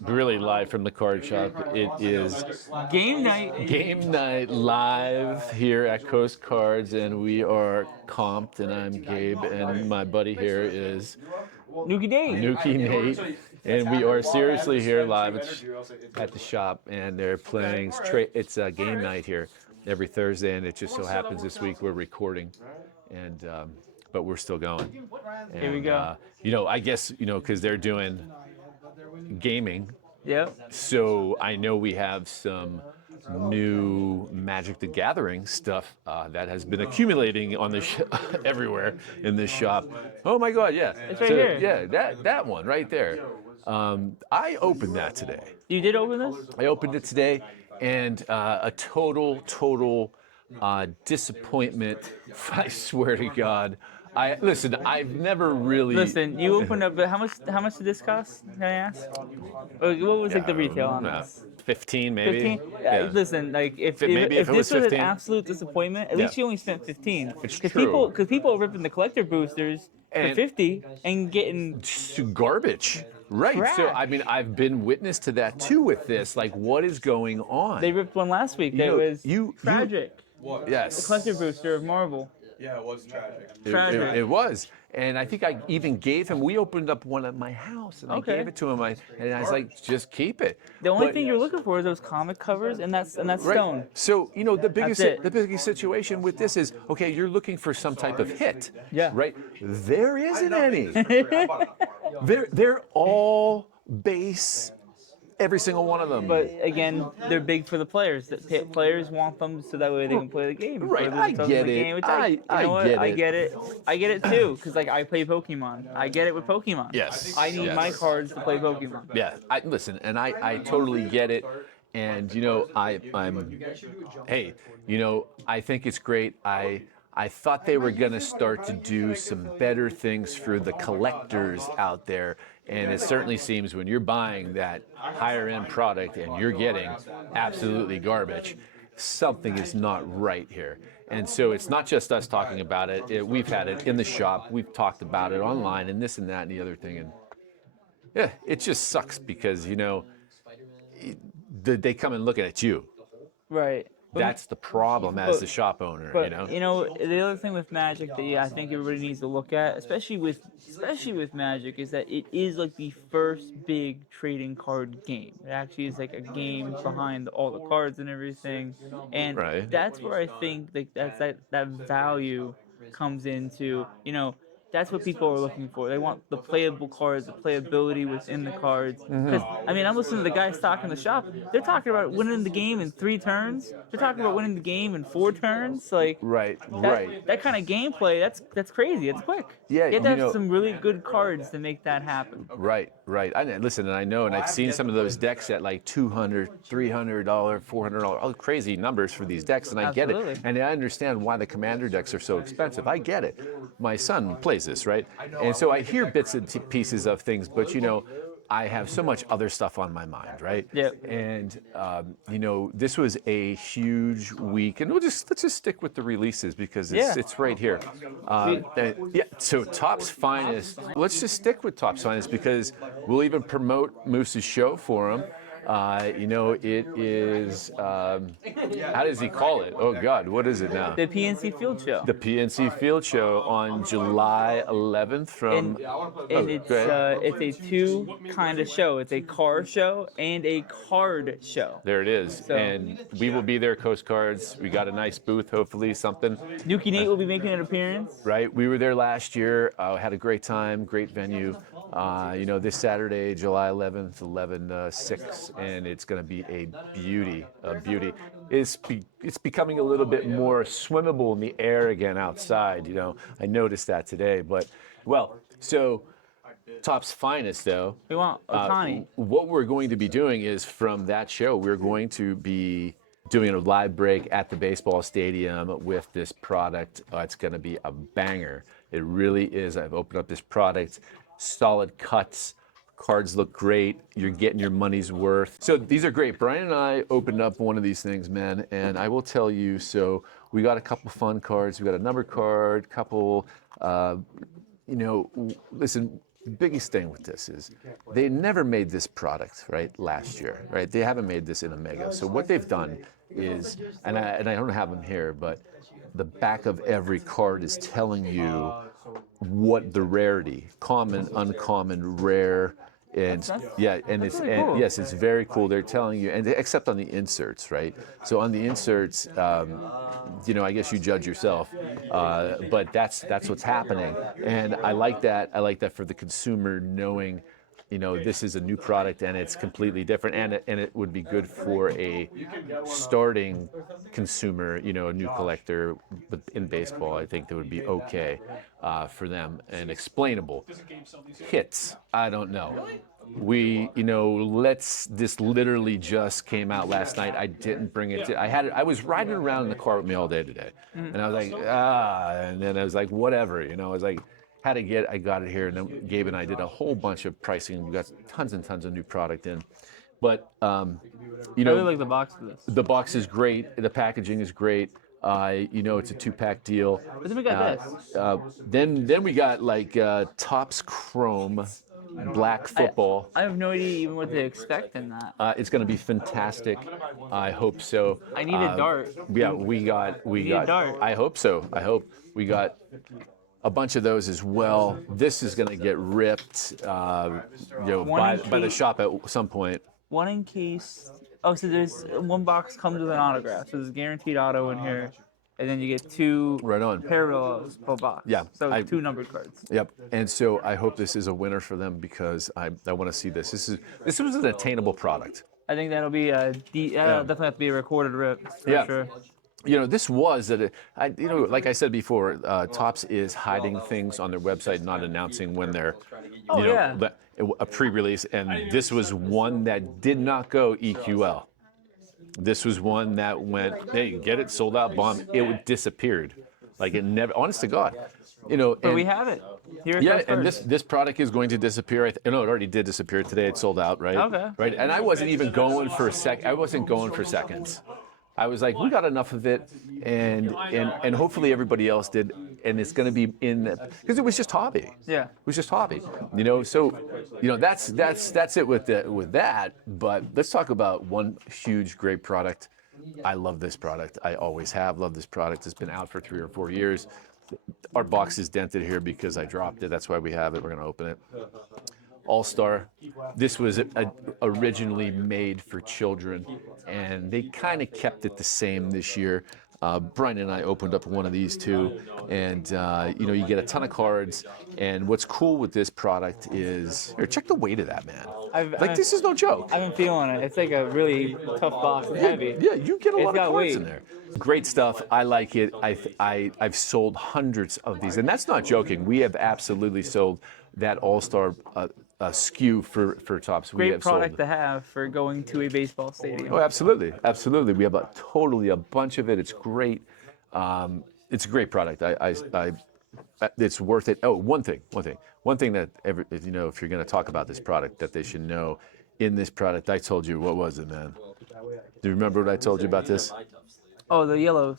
Really live from the card shop. It is Game night. game night live here at Coast Cards, and we are comped, and I'm Gabe, and my buddy here is Nuki Nate, and we are seriously here live at the shop, and they're playing. It's a game night here every Thursday, and it just so happens this week we're recording, and but we're still going. And, Here we go. I guess because they're doing gaming. Yep. So I know we have some new Magic the Gathering stuff that has been accumulating on the everywhere in this shop. Oh my God, yeah. It's right here. Yeah, that one right there. I opened that today. You did open this? I opened it today, and a total disappointment. I swear to God. Listen. I've never really. Listen, you opened up. But how much did this cost? Can I ask? What was like the retail on this? 15 maybe. 15? Yeah. Listen, like if it was this was 15. an absolute disappointment, at least you only spent 15. It's Because true. people are ripping the collector boosters for 50 and getting Garbage. Right. Trash. So I mean, I've been witness to that too with this. Like, what is going on? They ripped one last week. That was tragic. Yes. The collector booster of Marvel. Yeah, it was tragic. It was. And I think I even gave him, we opened up one at my house, and I gave it to him, and I was like, just keep it. The only thing you're looking for is those comic covers, and that's stone. So, the biggest it. the biggest situation with this is, okay, you're looking for some type of hit. Yeah. Right? There isn't any. They're all base, every single one of them. But again, they're big for the players. The players want them so that way they can play the game. Right, I get it. I get it. I get it too, because like I play Pokemon. I get it with Pokemon. Yes. I need my cards to play Pokemon. Yeah, listen, and I totally get it, and I think it's great. I thought they were going to start to do some better things for the collectors out there, and it certainly seems when you're buying that higher end product and you're getting absolutely garbage, something is not right here. And so it's not just us talking about it. We've had it in the shop. We've talked about it online and this and that and the other thing. And yeah, it just sucks because, they come and looking at you. Right. That's the problem as the shop owner, But the other thing with Magic that I think everybody needs to look at, especially with Magic, is that it is like the first big trading card game. It actually is like a game behind all the cards and everything, and that's where I think like that value comes into. That's what people are looking for. They want the playable cards, the playability within the cards. Because, I mean, I'm listening to the guys talking in the shop. They're talking about winning the game in 3 turns. They're talking about winning the game in 4 turns. Like, that kind of gameplay, that's crazy. It's quick. Yeah, you have to have some really good cards to make that happen. Right. Listen, and I know, and I've seen some of those decks at like $200, $300, $400, all crazy numbers for these decks, and I get it. And I understand why the Commander decks are so expensive. I get it. My son plays this, right? And so I hear bits and pieces of things, but I have so much other stuff on my mind, right? Yeah. And this was a huge week, and let's just stick with the releases because it's right here. So Topps Finest. Let's just stick with Topps Finest because we'll even promote Moose's show for him. It is, how does he call it? Oh God, what is it now? The PNC Field Show. The PNC Field Show on July 11th from... And it's a 2 kind of show. It's a car show and a card show. There it is. So, and we will be there, Coast Cards. We got a nice booth, hopefully, something. Nuki Nate will be making an appearance. Right. We were there last year. Had a great time, great venue. This Saturday, July 11th, 11/6, and it's going to be a beauty. It's becoming a little bit more swimmable in the air again outside. I noticed that today. But, so Topps Finest, though. We want Otani. What we're going to be doing is from that show, we're going to be doing a live break at the baseball stadium with this product. It's going to be a banger. It really is. I've opened up this product. Solid cuts, cards look great, you're getting your money's worth. So these are great. Brian and I opened up one of these things, man, and I will tell you, so we got a couple fun cards, we got a number card, couple, listen, the biggest thing with this is they never made this product, right, last year, right? They haven't made this in a mega. So what they've done is, and I don't have them here, but the back of every card is telling you what the rarity, common, uncommon, rare, and really cool. yes, it's very cool. They're telling you, and except on the inserts, right? So on the inserts, I guess you judge yourself, but that's what's happening, and I like that. I like that for the consumer knowing, this is a new product and it's completely different, and it would be good for a starting consumer, a new collector in baseball. I think that would be okay for them and explainable. Hits, I don't know. This literally just came out last night. I didn't bring it. I was riding around in the car with me all day today, and I was like, and then I was like, whatever, I was like, I got it here, and then Gabe and I did a whole bunch of pricing. We got tons and tons of new product in, but I really like the box for this. the box is great. The packaging is great. It's a 2-pack deal. But then we got this. Then we got like Topps Chrome Black Football. I have no idea even what to expect in that. It's going to be fantastic. I hope so. I need a dart. Yeah, we got. a dart. I hope so. I hope we got a bunch of those as well. This is going to get ripped, by the shop at some point. One in case. Oh, so there's one box comes with an autograph. So there's guaranteed auto in here, and then you get 2 Right on. parallels per box. Yeah, So 2 numbered cards. Yep. And so I hope this is a winner for them because I want to see this. This was an attainable product. I think that'll be definitely have to be a recorded rip. For Yeah. sure. This was like I said before, Topps is hiding things on their website, not announcing when they're, a pre-release, and this was one that did not go EQL. This was one that went, hey, get it, sold out, bomb. It disappeared, like it never. Honest to God, But we have it. Here it comes and first. this product is going to disappear. It already did disappear today. It sold out, right? Okay. Right, and I wasn't even going for I wasn't going for seconds. I was like, we got enough of it, and hopefully everybody else did, and it's going to be because it was just hobby. Yeah. It was just hobby, So, that's it with that. But let's talk about one huge great product. I love this product. I always have loved this product. It's been out for 3 or 4 years. Our box is dented here because I dropped it. That's why we have it. We're going to open it. All-Star. This was originally made for children, and they kind of kept it the same this year. Brian and I opened up one of these too, and you get a ton of cards. And what's cool with this product is, here, check the weight of that, man. This is no joke. I've been feeling it. It's like a really tough box. It's heavy. Yeah, you get a lot of got cards weight. in there. Great stuff. I like it. I've sold hundreds of these, and that's not joking. We have absolutely sold that All-Star SKU for Topps. Great product to have for going to a baseball stadium. Oh, absolutely, absolutely. We have a bunch of it. It's great. It's a great product. It's worth it. Oh, one thing that if you're going to talk about this product, that they should know in this product. I told you, what was it, man? Do you remember what I told you about this? Oh, the yellow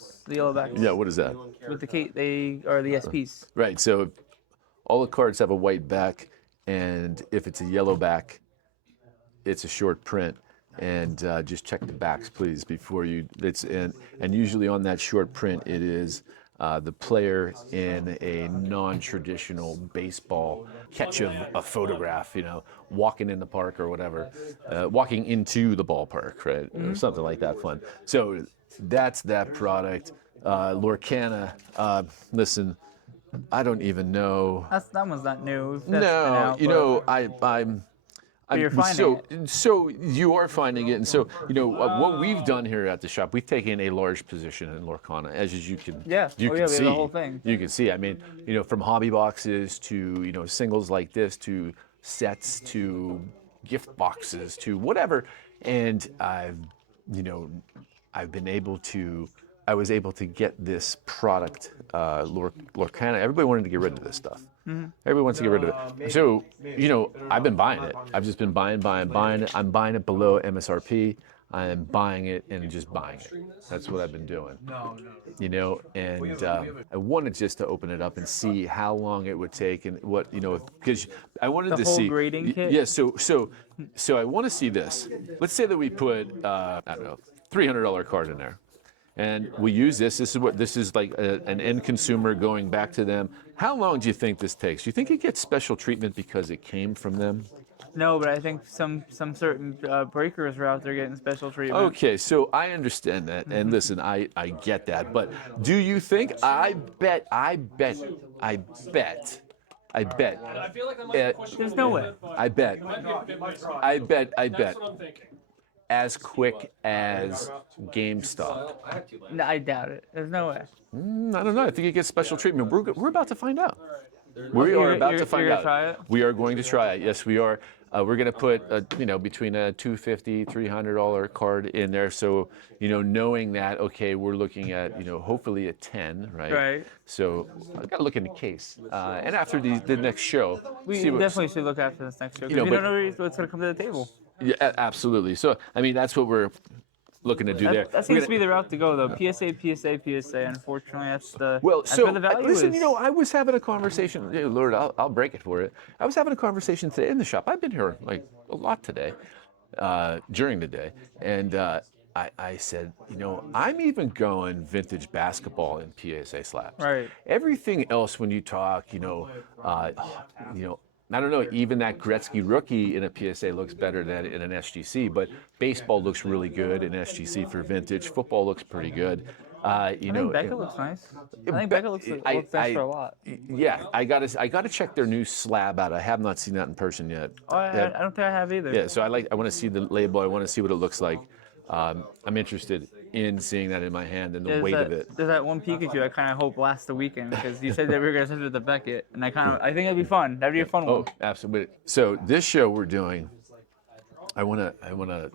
backs. Yeah. What is that? With they are the SPs. Right. So all the cards have a white back. And if it's a yellow back, it's a short print. And just check the backs, please, before you. And usually on that short print, it is the player in a non-traditional baseball catch of a photograph, walking in the park or whatever, walking into the ballpark, right, or something like that fun. So that's that product. Lorcana. Listen. I don't even know. That one's not new. That's No, been out, I'm you're finding it. So you are finding it, and so what we've done here at the shop, we've taken a large position in Lorcana, as you can Yeah. you Oh, can yeah, we see. have the whole thing. You can see. I mean, from hobby boxes to singles like this to sets to gift boxes to whatever, and I was able to get this product, Lorcana. Everybody wanted to get rid of this stuff. Mm-hmm. Everybody wants to get rid of it. So, I've been buying it. I've just been buying it. I'm buying it below MSRP. I'm buying it and just buying it. That's what I've been doing. And I wanted just to open it up and see how long it would take and what, because I wanted The to whole see. grading kit? Yeah, so I want to see this. Let's say that we put, I don't know, $300 card in there. And we use this. This is like an end consumer going back to them. How long do you think this takes? Do you think it gets special treatment because it came from them? No, but I think some certain breakers are out there getting special treatment. Okay, so I understand that, and listen, I get that. But do you think? I bet. There's no way. I bet. As quick as GameStop. No, I doubt it. There's no way. I don't know. I think it gets special treatment. We're about to find out. We are about to find you're out. gonna try it? We are going to try it. Yes, we are. We're going to put, between a $250, $300 card in there. So, knowing that, okay, we're looking at, hopefully a 10, right? Right. So I got to look in the case. And after the next show, We definitely should look after this next show because we don't know what's going to come to the table. Yeah, absolutely. So, I mean, that's what we're looking to do there. That seems to be the route to go, though. PSA. Unfortunately, that's Well, that's so where the value listen, is. I was having a conversation. Lord, I'll break it for you. I was having a conversation today in the shop. I've been here like a lot today, during the day, and I said, I'm even going vintage basketball in PSA slabs. Right. Everything else, when you talk, I don't know, even that Gretzky rookie in a PSA looks better than in an SGC, but baseball looks really good in SGC for vintage. Football looks pretty good. I think Beckett looks nice. I think Beckett looks nice for a lot. Yeah, I gotta check their new slab out. I have not seen that in person yet. Oh, I don't think I have either. Yeah, so I want to see the label. I want to see what it looks like. I'm interested in seeing that in my hand and the weight of it. There's that one Pikachu I kind of hope lasts the weekend because you said that we were going to send it to the Beckett, and I think it'd be fun. That'd be a fun one. Oh, absolutely. So this show we're doing, I wanna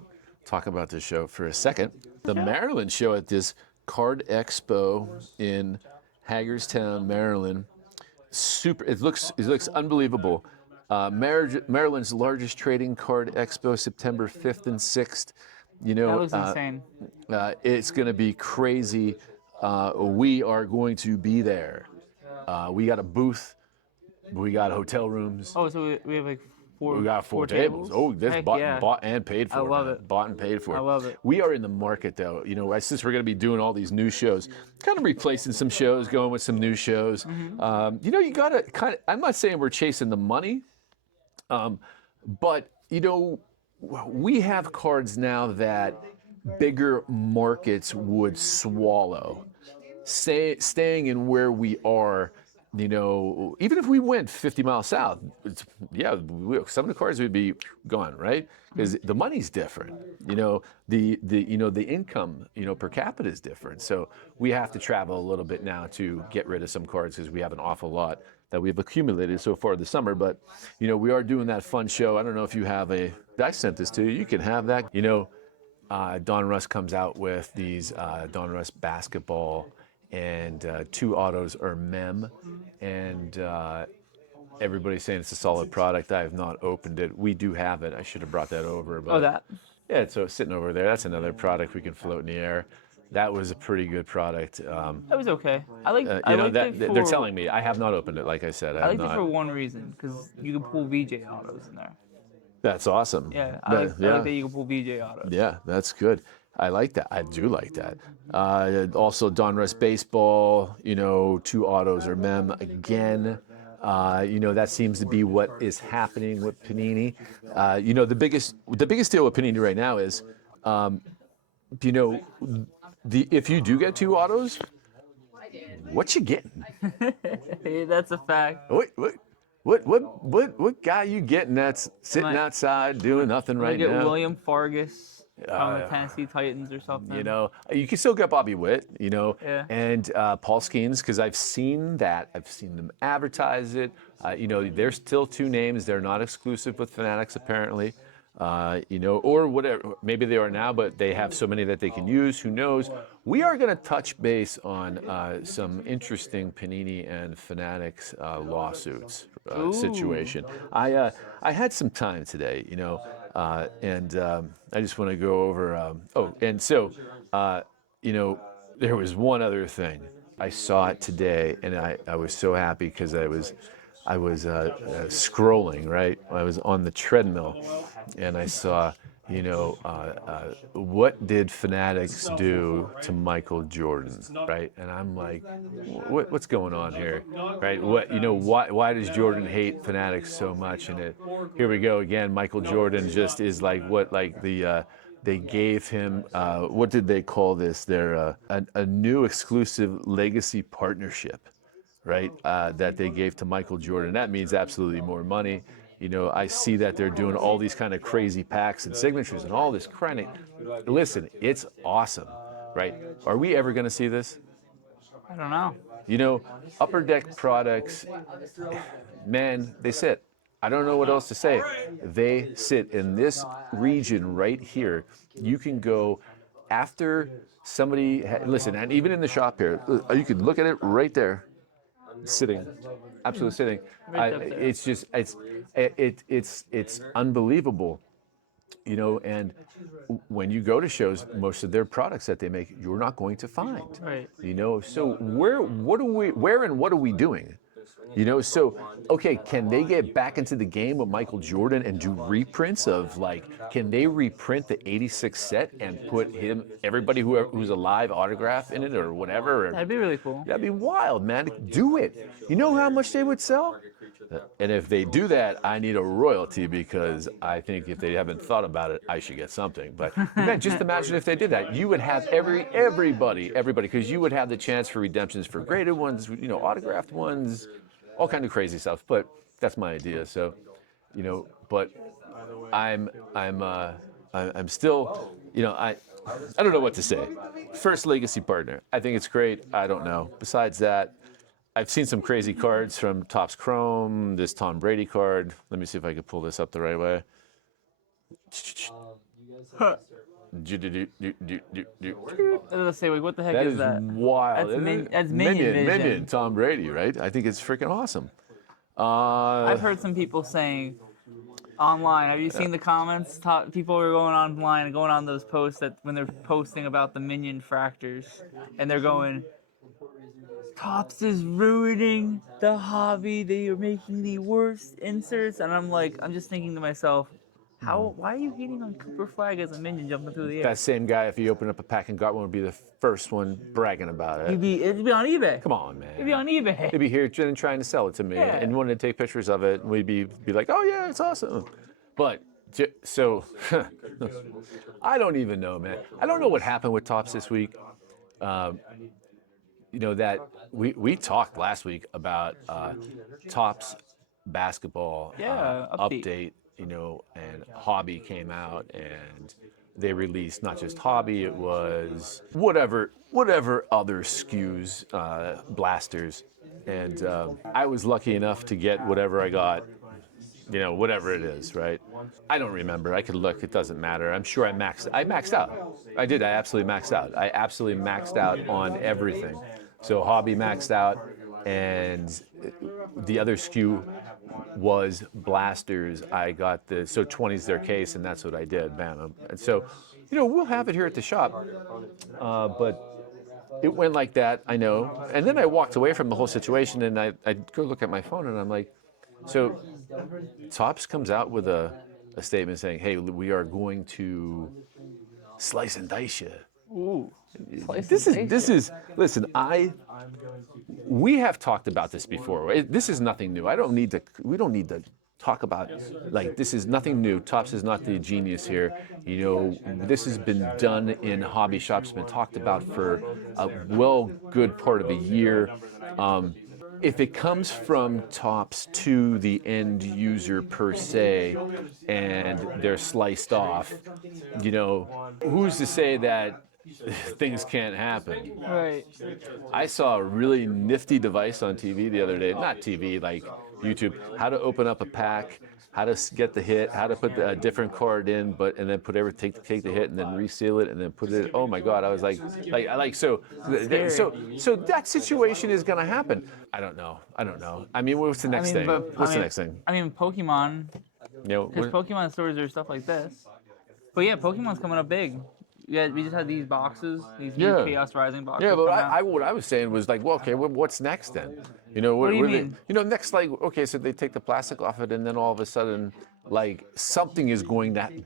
talk about this show for a second. The Maryland show at this Card Expo in Hagerstown, Maryland. It looks unbelievable. Maryland's largest trading card expo, September 5th and 6th. That looks insane. It's going to be crazy. We are going to be there. We got a booth. We got hotel rooms. Oh, so we have like four. We got four tables. Oh, that's bought and paid for. I love it. Bought and paid for. I love it. We are in the market, though. Since we're going to be doing all these new shows, kind of replacing some shows, going with some new shows. You got to kind of. I'm not saying we're chasing the money, but we have cards now that bigger markets would swallow. Staying in where we are, even if we went 50 miles south, some of the cards would be gone, right? Because the money's different. The income, per capita is different. So we have to travel a little bit now to get rid of some cards because we have an awful lot that we've accumulated so far this summer. But, we are doing that fun show. I don't know if you have I sent this to you. You can have that. Don Russ comes out with these Don Russ basketball, and 2 autos are mem, and everybody's saying it's a solid product. I have not opened it. We do have it. I should have brought that over. But that? Yeah, it's sitting over there. That's another product we can float in the air. That was a pretty good product. That was okay. I like. They're telling me. I have not opened it. Like I said, I liked it for one reason, because you can pull VJ autos in there. That's awesome. Yeah, I like that you can pull VJ autos. Yeah, that's good. I like that. I do like that. Also, Don Russ baseball. 2 autos are mem again. That seems to be what is happening with Panini. The biggest deal with Panini right now is, if you do get 2 autos, what you getting? That's a fact. What guy you getting that's sitting outside doing nothing right now? Get William Fargus from the Tennessee Titans or something. You can still get Bobby Witt, Yeah. and Paul Skeens, because I've seen that. I've seen them advertise it. There's still 2 names. They're not exclusive with Fanatics, apparently. Or whatever. Maybe they are now, but they have so many that they can use. Who knows? We are going to touch base on some interesting Panini and Fanatics lawsuits situation. I had some time today. I just want to go over. And so, you know, there was one other thing. I saw it today, and I was so happy because I was scrolling, right? I was on the treadmill, and I saw, what did Fanatics do to Michael Jordan, right? And I'm like, what's going on here, right? Why does Jordan hate Fanatics so much? And here we go again. Michael Jordan just is like they gave him, what did they call this? A new exclusive legacy partnership, right? That they gave to Michael Jordan. That means absolutely more money. I see that they're doing all these kind of crazy packs and signatures and all this crying. Listen, it's awesome, right? Are we ever going to see this? I don't know. Upper Deck products, man, they sit. I don't know what else to say. They sit in this region right here. You can go after somebody, listen, and even in the shop here, you can look at it right there. Sitting, absolutely sitting. It's just it's unbelievable, And when you go to shows, most of their products that they make, you're not going to find. Right. So where and what are we doing? So okay, can they get back into the game with Michael Jordan and do reprints of can they reprint the '86 set and put everybody who's alive autograph in it or whatever? That'd be really cool. That'd be wild, man. Do it. You know how much they would sell? And if they do that, I need a royalty because I think if they haven't thought about it, I should get something. But man, just imagine if they did that. You would have everybody, because you would have the chance for redemptions for graded ones, autographed ones, all kind of crazy stuff. But that's my idea. So, but I'm still, I don't know what to say. First legacy partner. I think it's great. I don't know. Besides that, I've seen some crazy cards from Topps Chrome, this Tom Brady card. Let me see if I can pull this up the right way. Let's say, what the heck That is that? Wild. That's Minion. Tom Brady, right? I think it's freaking awesome. I've heard some people saying online. Have you seen the comments? People are going online and going on those posts that when they're posting about the Minion fractors, and they're going, Topps is ruining the hobby. They are making the worst inserts, and I'm just thinking to myself, why are you hating on Cooper Flag as a Minion jumping through the air? That same guy, if he opened up a pack and got one, would be the first one bragging about it. It'd be on eBay. Come on, man. It'd be on eBay. He'd be here trying to sell it to me, Yeah. and wanted to take pictures of it, and we'd be like, oh yeah, it's awesome. But so, I don't even know, man. I don't know what happened with Topps this week. That we talked last week about Topps basketball update. And Hobby came out and they released not just Hobby, it was whatever other SKUs, blasters. And I was lucky enough to get whatever I got, whatever it is, right? I don't remember. I could look. It doesn't matter. I'm sure I maxed out. I did. I absolutely maxed out. I absolutely maxed out on everything. So Hobby maxed out, and the other SKU was blasters. I got so 20's their case, and that's what I did. Bam. And so, we'll have it here at the shop. But it went like that, I know. And then I walked away from the whole situation, and I go look at my phone, and I'm like, so Topps comes out with a statement saying, hey, we are going to slice and dice you. Ooh. This is listen, we have talked about this before. This is nothing new. We don't need to talk about, this is nothing new. Topps is not the genius here. This has been done in hobby shops, been talked about for a good part of a year. If it comes from Topps to the end user per se, and they're sliced off, who's to say that things can't happen? Right. I saw a really nifty device on TV the other day, not TV, like YouTube, how to open up a pack, how to get the hit, how to put a different card in, and then take the hit and then reseal it and then put it. Oh my God! I was so that situation is gonna happen. I don't know. I mean, what's the next thing? What's the next thing? I mean, Pokemon You know, Because Pokemon stores are stuff like this. But yeah, Pokemon's coming up big. Yeah, we just had these boxes, these new Yeah. Chaos Rising boxes. yeah, but coming out. what I was saying was like, well, okay, what's next then? You know, What do you what mean? you know, next, like, okay, so they take the plastic off it, and then all of a sudden, like, something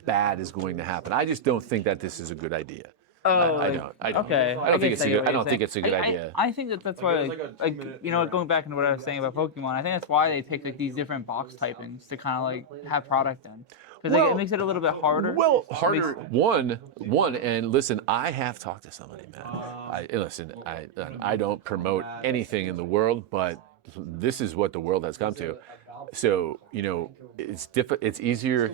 bad is going to happen. I just don't think that this is a good idea. Oh, I don't. Okay, I don't think it's a good. I don't saying. think it's a good idea. I think that's why, you know, going back into what I was saying about Pokemon, I think that's why they pick like these different box typings to kind of like have product in, because Well- it makes it a little bit harder. Well, It harder. makes- One, and listen, I have talked to somebody, man. I don't promote anything in the world, but this is what the world has come to. So, you know, it's easier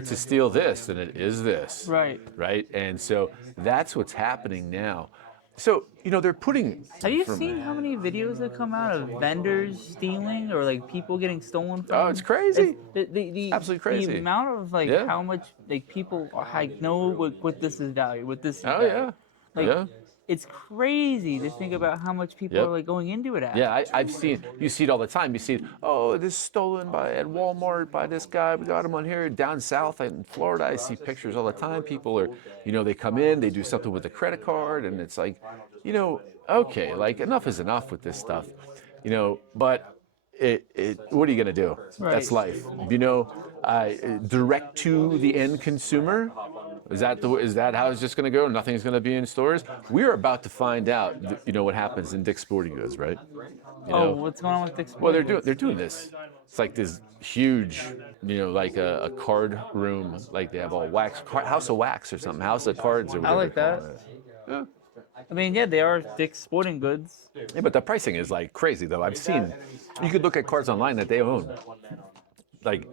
to steal this than it is this. Right. Right. And so that's what's happening now. So, you know, they're putting. Have you seen how many videos have come out of vendors stealing or like people getting stolen from? Oh, it's crazy. The Absolutely crazy. The amount of like Yeah. how much like people like know what this is value, what this is Oh value. yeah. Like, Yeah. it's crazy to think about how much people Yep. are like going into it at. Yeah, you see it all the time. You see, oh, this is stolen at Walmart by this guy. We got him on here down south in Florida. I see pictures all the time. People are, you know, they come in, they do something with a credit card, and it's like, you know, okay, like enough is enough with this stuff, you know. But what are you gonna do? That's Right. life, you know. Direct to the end consumer. Is that how it's just going to go? Nothing's going to be in stores. We're about to find out, you know, what happens in Dick's Sporting Goods, right? You know? What's going on with Dick's? Well, they're doing this. It's like this huge, you know, like a card room, like they have all House of Wax or something, House of Cards or whatever. like they're that. calling it. Yeah. I mean, yeah, they are Dick's Sporting Goods. Yeah, but the pricing is like crazy though. I've seen. You could look at cards online that they own, like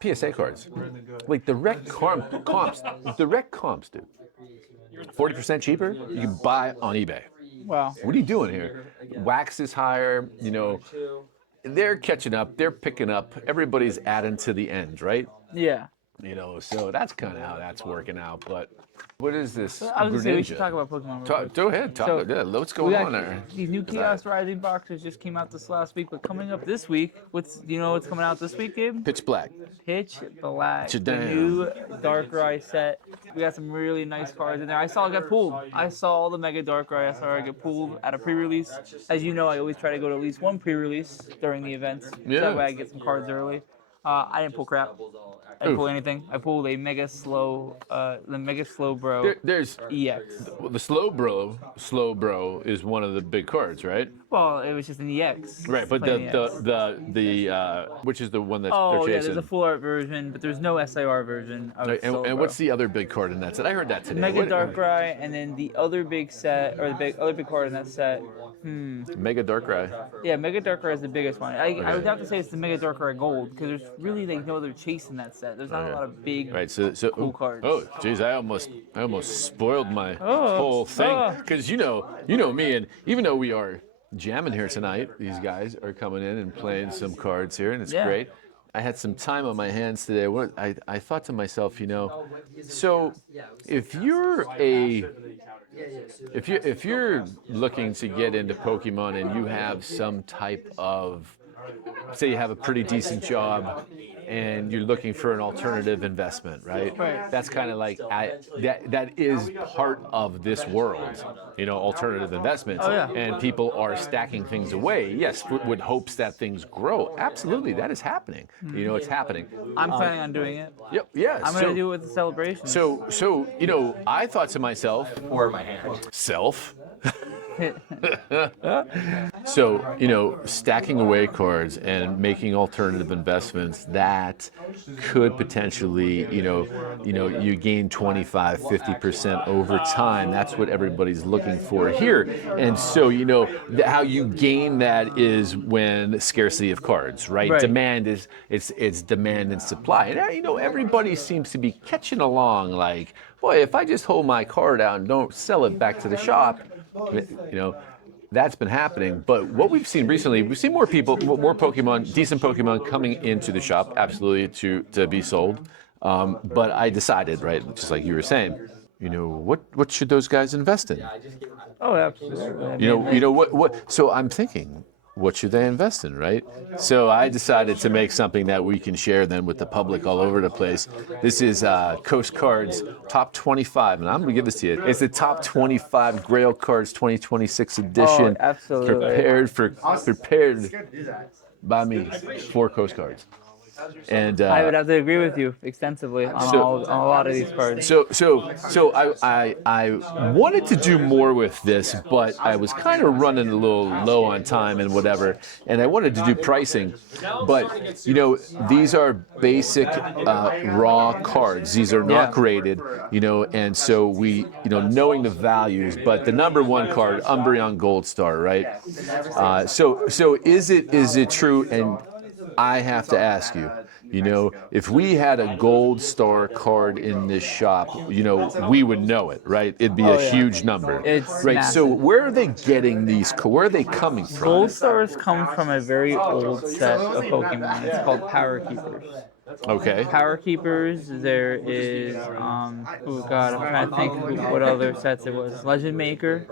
PSA cards, like direct comps, dude. 40% cheaper. You can buy on eBay. Wow. What are you doing here? Wax is higher. You know, they're catching up. They're picking up. Everybody's adding to the end, right? Yeah. You know, so that's kind of how that's working out. But what is this? I was gonna say we should Greninja? talk about Pokemon. real quick. Go ahead. So, yeah, what's We going got on there? these new Chaos Rising boxes just came out this last week, but coming up this week, what's coming out this week, Gabe? Pitch Black. Pitch Black, the Damn. new Darkrai set. We got some really nice cards in there. I saw it get pulled. I saw the Mega Darkrai. I saw it get pulled at a pre-release. As you know, I always try to go to at least one pre-release during the events. Yeah. So that way I get some cards early. I didn't pull crap. I didn't pull anything. I pulled a Mega Slow Bro There's EX. well, the slow bro is one of the big cards, right? Well, it was just an EX. Right, but plain EX. the which is the one that Oh they're yeah, chasing. there's a full art version, but there's no SIR version of Right, Slow and Bro. what's the other big card in that set? I heard that today. Mega What- Darkrai, and then the other big set, or the other big card in that set. Mega Darkrai. Yeah, Mega Darkrai is the biggest one. I would Okay. have to say it's the Mega Darkrai Gold, because there's really like no other chase in that set. There's not Okay. a lot of big. Right, so Cool cards. Oh, geez, I almost spoiled my Oh, whole thing oh. because you know me, and even though we are jamming here tonight, these guys are coming in and playing some cards here, and it's Yeah. great. I had some time on my hands today. I thought to myself, you know, so if you're if you're looking to get into Pokemon and you have some type of, say you have a pretty decent job and you're looking for an alternative investment, right? Right. That's kind of like that is part of this world, you know, alternative investments. Oh, yeah. And people are stacking things away, yes, with hopes that things grow. Absolutely, that is happening. You know, it's happening. I'm planning on doing it. Yep. Yeah. I'm gonna do it with the celebration. So you know, I thought to myself, Or my hand. self. So, you know, stacking away cards and making alternative investments that could potentially, you gain 25, 50% over time. That's what everybody's looking for here. And so, you know, how you gain that is when scarcity of cards, right? Right. Demand is, it's demand and supply. And, you know, everybody seems to be catching along like, boy, if I just hold my card out and don't sell it back to the shop, you know, that's been happening. But what we've seen recently, we've seen more people, more Pokemon, decent Pokemon coming into the shop, absolutely to be sold. But I decided, right, just like you were saying, you know, what should those guys invest in? Oh, absolutely. You know what? So I'm thinking, what should they invest in, right? So I decided to make something that we can share then with the public all over the place. This is Coast Cards Top 25, and I'm going to give this to you. It's the Top 25 Grail Cards 2026 edition. Oh, absolutely. Prepared by me for Coast Cards. And I would have to agree with you extensively on a lot of these cards. So I wanted to do more with this, but I was kind of running a little low on time and whatever, and I wanted to do pricing. But, you know, these are basic raw cards. These are not graded, you know, and so we, you know, knowing the values, but the number one card, Umbreon Gold Star, right? So is it true? And I have to ask you, you know, if we had a Gold Star card in this shop, you know, we would know it, right? It'd be a huge number. It's right. massive. So where are they getting these? Where are they coming from? Gold Stars come from a very old set of Pokemon. It's called Power Keepers. Okay. Power Keepers, there is, oh god, I'm trying to think what other sets it was. Legend Maker,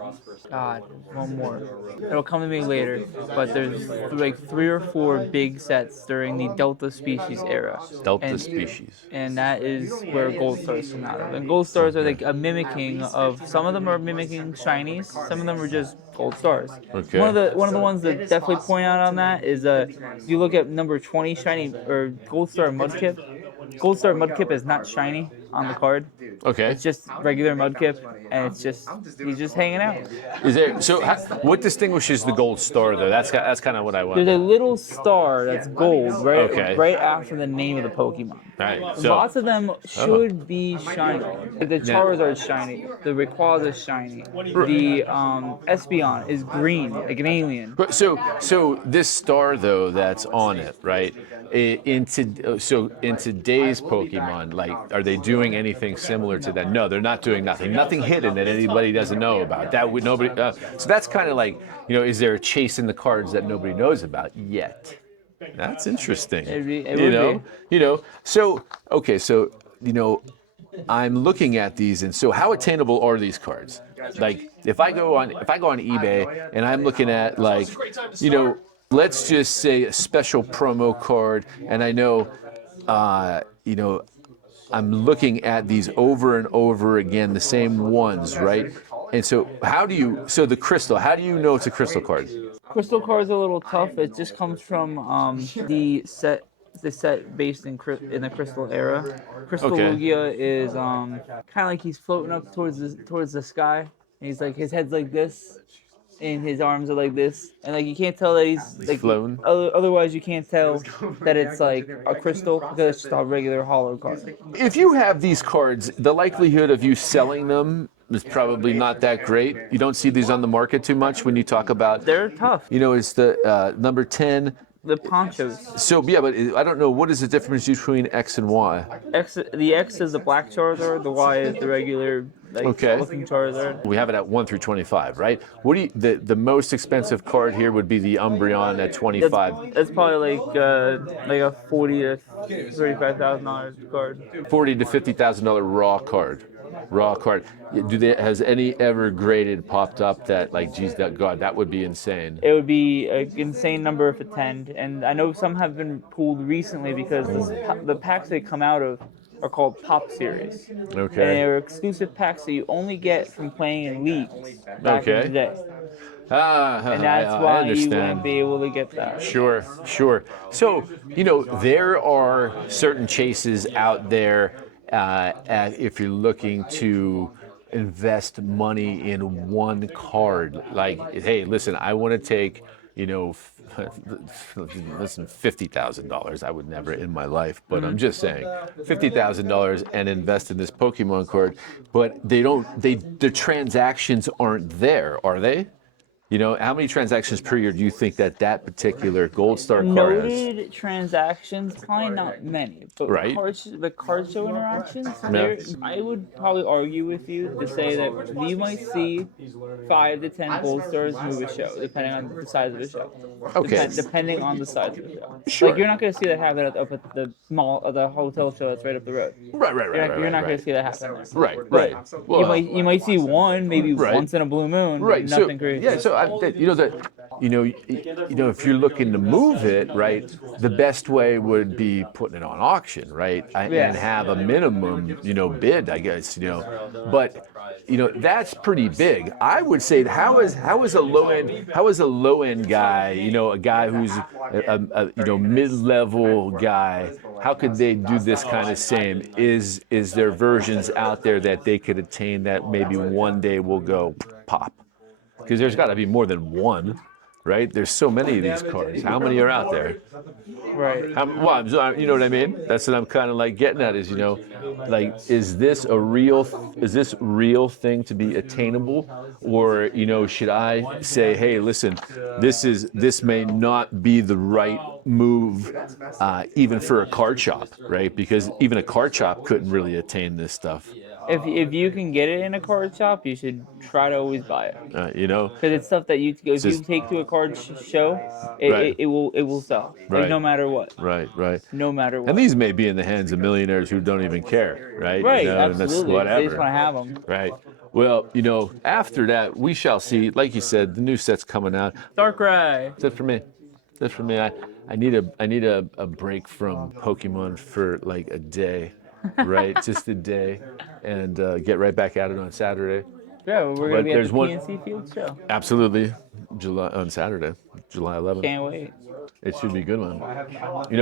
god, one more. It'll come to me later, but there's like 3 or 4 big sets during the Delta Species era. Delta Species. And that is where Gold Stars come out of. And Gold Stars are like a mimicking of, some of them are mimicking Shinies, some of them are just Gold Stars. Okay. One of the ones that definitely point out on that is if you look at number 20 Shiny or Gold Star Mudkip. Gold Star Mudkip is not shiny on the card. Okay. It's just regular Mudkip, and it's just he's just hanging out. Is there what distinguishes the Gold Star though? That's kind of what I want. There's a little star that's gold Okay. right after the name of the Pokemon. All right. So Lots of them should be shiny. The Charizard is shiny. The Rayquaza is shiny. The Espeon is green, like an alien. But so this star though that's on it, right? In today's Pokemon, like, are they doing anything similar to that? No, they're not doing nothing. Nothing hidden that anybody doesn't know about. That would nobody. So that's kind of like, you know, is there a chase in the cards that nobody knows about yet? That's interesting. It would be. You know. So okay, so you know, I'm looking at these, and so how attainable are these cards? Like, if I go on eBay and I'm looking at, like, you know, let's just say a special promo card, and I know, you know, I'm looking at these over and over again, the same ones, right? And so the crystal, how do you know it's a crystal card? Crystal card's a little tough. It just comes from the set based in the Crystal era. Crystal Lugia is kind of like he's floating up towards the sky. And he's like, his head's like this, and his arms are like this, and like you can't tell that he's like floating. Otherwise, you can't tell that it's like a crystal because it's just a regular hollow card. If you have these cards, the likelihood of you selling them is probably not that great. You don't see these on the market too much when you talk about. They're tough. You know, it's the number 10. The ponchos. So yeah, but I don't know, what is the difference between X and Y? The X is the black Charizard. The Y is the regular looking Charizard. We have it at 1 through 25, right? What do you, the most expensive card here would be the Umbreon at 25. That's probably like a $40,000 to $35,000 card. $40,000 to $50,000 raw card. Has any ever graded popped up that, like, geez, that would be insane? It would be an insane number if attend, and I know some have been pulled recently because the packs they come out of are called Pop Series. Okay. And they're exclusive packs that you only get from playing in leagues back in the day. And that's why you wouldn't be able to get that. Sure. So, you know, there are certain chases out there if you're looking to invest money in one card. Like, hey, listen, I want to take, you know, listen, $50,000. I would never in my life, but I'm just saying, $50,000 and invest in this Pokemon card. But the transactions aren't there, are they? You know, how many transactions per year do you think that particular Gold Star card has? Noted transactions, probably not many, but the card show interactions, I would probably argue with you to say that you might see 5 to 10 Gold Stars move a show, depending on the size of the show. Okay. Depending on the size of the show. Sure. Like, you're not going to see that happen up at the mall, the hotel show that's right up the road. Right. You're not going to see that happen there. Right. Well, you might see one, maybe once in a blue moon. Right. Nothing crazy. Yeah. So you know that if you're looking to move it, right, the best way would be putting it on auction, right, Yeah. and have a minimum, bid, I guess, but that's pretty big. I would say, how is a low end guy, a guy who's a mid-level guy, how could they do this kind of same? Is there versions out there that they could attain that maybe one day will go pop? Because there's got to be more than one, right? There's so many of these cards. How many are out there? Right. You know what I mean? That's what I'm kind of like getting at is, like, is this real thing to be attainable? Or, should I say, hey, listen, this may not be the right move, even for a card shop, right? Because even a card shop couldn't really attain this stuff. If you can get it in a card shop, you should try to always buy it. Because it's stuff that if you take to a card show, it will sell. Like, Right. no matter what. Right. No matter what. And these may be in the hands of millionaires who don't even care, right? Right, And that's absolutely. whatever. They just want to have them. Right. Well, after that, we shall see. Like you said, the new set's coming out. Darkrai. That's it for me. That's for me. I need a break from Pokemon for like a day, right? Just a day, and get right back at it on Saturday. Yeah, we're gonna be at there's the one- PNC Field show. Absolutely, on Saturday, July 11th. Can't wait. It should be a good one.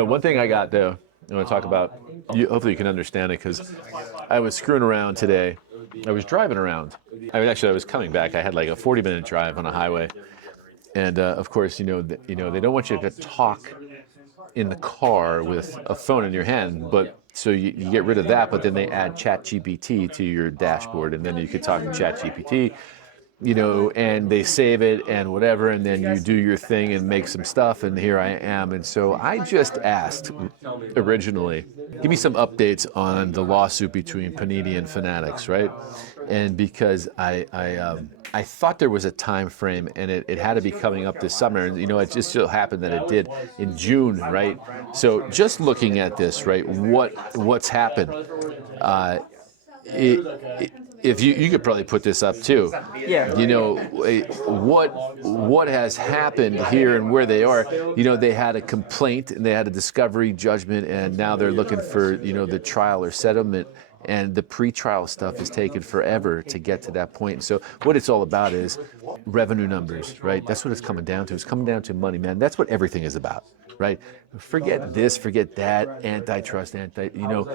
One thing I got there, I want to talk about, hopefully you can understand it, because I was screwing around today. I was driving around. I was coming back. I had like a 40-minute drive on a highway. And of course, they don't want you to talk in the car with a phone in your hand, but so you get rid of that, but then they add ChatGPT to your dashboard, and then you could talk to ChatGPT, and they save it and whatever, and then you do your thing and make some stuff, and here I am. And so I just asked originally, give me some updates on the lawsuit between Panini and Fanatics, right? And because I thought there was a time frame, and it had to be coming up this summer, and it just so happened that it did in June, right? So just looking at this, right, what's happened? If you could probably put this up too. Yeah. What has happened here and where they are. They had a complaint and they had a discovery judgment, and now they're looking for the trial or settlement. And the pre-trial stuff is taking forever to get to that point. So what it's all about is revenue numbers, right? That's what it's coming down to. It's coming down to money, man. That's what everything is about, right? Forget this, forget that, antitrust,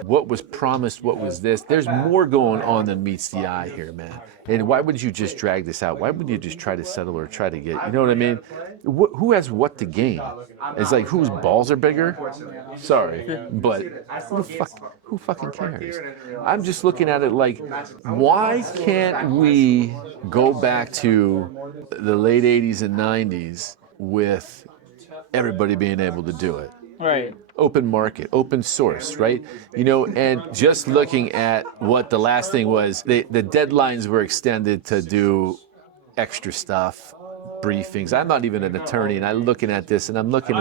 what was promised, what was this. There's more going on than meets the eye here, man. And why would you just drag this out? Why would you just try to settle or try to get, you know what I mean? Who has what to gain? It's like, whose balls are bigger? Sorry, but who fucking cares? I'm just looking at it like, why can't we go back to the late 80s and 90s with everybody being able to do it? Right. Open market, open source, right? And just looking at what the last thing was, the deadlines were extended to do extra stuff, briefings. I'm not even an attorney, and I'm looking at this, and I'm looking.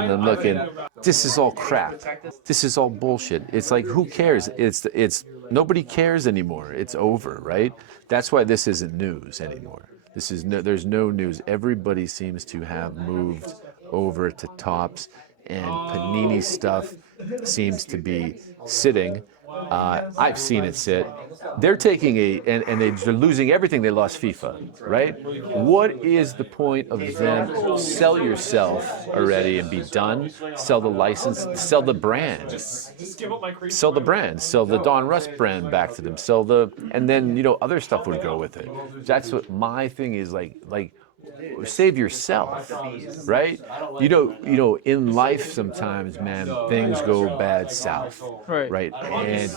This is all crap. This is all bullshit. It's like, who cares? It's nobody cares anymore. It's over, right? That's why this isn't news anymore. There's no news. Everybody seems to have moved over to Topps, and Panini stuff seems to be sitting. I've seen it sit. They're taking and they're losing everything they lost FIFA, right? What is the point of them? Sell yourself already and be done. Sell the license. Sell the brand. Sell the brand. Sell the Don Russ brand back to them. And then other stuff would go with it. That's what my thing is like. Save yourself, right? In life sometimes, man, things go bad south, right? And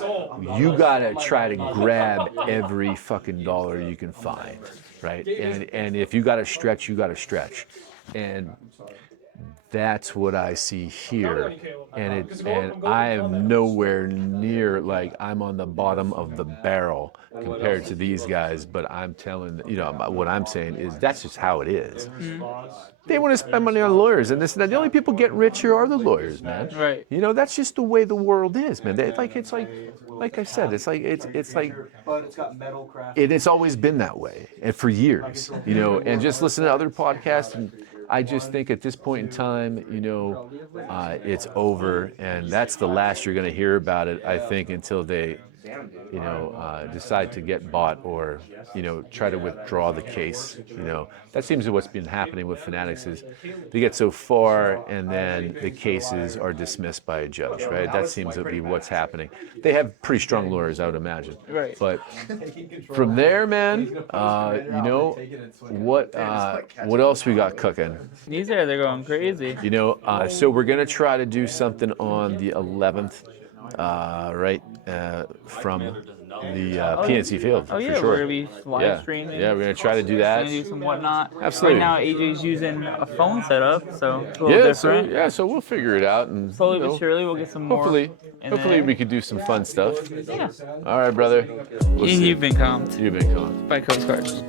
you gotta try to grab every fucking dollar you can find, right? And if you gotta stretch, you gotta stretch, and that's what I see here, and I am nowhere near, like, I'm on the bottom of the barrel compared to these guys. But I'm telling what I'm saying is that's just how it is. They want to spend money on lawyers and this and that. The only people getting rich here are the lawyers, man. Right. That's just the way the world is, man. Like I said, it's like. It's always been that way, and for years, and just listen to other podcasts, and I just think at this point in time, it's over, and that's the last you're going to hear about it, I think, until they, decide to get bought or, try to withdraw the case. That seems to what's been happening with Fanatics is they get so far and then the cases are dismissed by a judge, right? That seems to be what's happening. They have pretty strong lawyers, I would imagine. Right. But from there, man, what else we got cooking? They're going crazy. So we're gonna try to do something on the 11th, right, from the PNC Field. Oh yeah, for sure. we're gonna be live streaming. Yeah, we're gonna try to do that. Gonna do some whatnot. Absolutely. Right now, AJ's using a phone setup, so it's a little different. So we'll figure it out, and Slowly but surely, we'll get some more. Hopefully we could do some fun stuff. Yeah. All right, brother. We'll see. You've been calmed You've been calm. by Coast Cards.